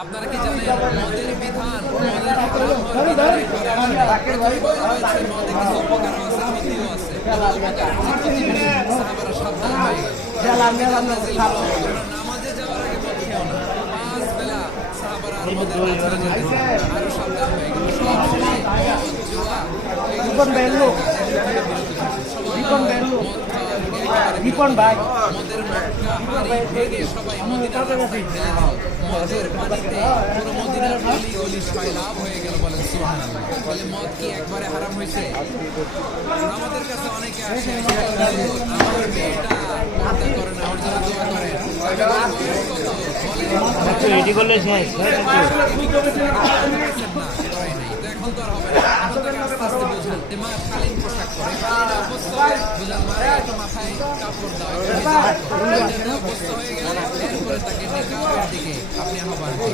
আপনারা কি জানেন মদের বিধান মদের হারাম হওয়ার বিধানে প্রথমে বলা হয়েছে মদে কিছু উপকার আছে ক্ষতিও আছে। সাহাবারা সাবধান হয়ে গেল। নামাজে যাওয়ার আগে মদ খেও না। 5 বেলা সাহাবারা আর মদের কাছে যেতেন না। আরো সাবধান হয়ে গেল। সব শেষে মদ, জুয়া এগুলো মদের মটকা হাড়ি ভেঙে সবাই মদিনার রাস্তায় ফেলে দিল। মদের পানিতে পুরো মদিনার গলি গলি সয়লাব হয়ে গেল। বলেন সুবহানাল্লাহ। বলে মদ কি একবারে হারাম হয়েছে? আমাদের কাছে অনেকে আসে, আমার মেয়েটা পর্দা করে না, ওর জন্য দোয়া করেন। বয়স কত? বলে রেডি করলে শেষ এখন তো আর হবে না। এখন তাকে আস্তে আস্তে বোঝান যে মা শালীন পোশাক পরে, শালীন অভ্যস্ত হয় বোঝান মা একটু মাথায় কাপড় দাও, অভ্যস্ত হয়ে গেলে এরপরে তাকে নিকাবের দিকে আপনি আহ্বান করুন।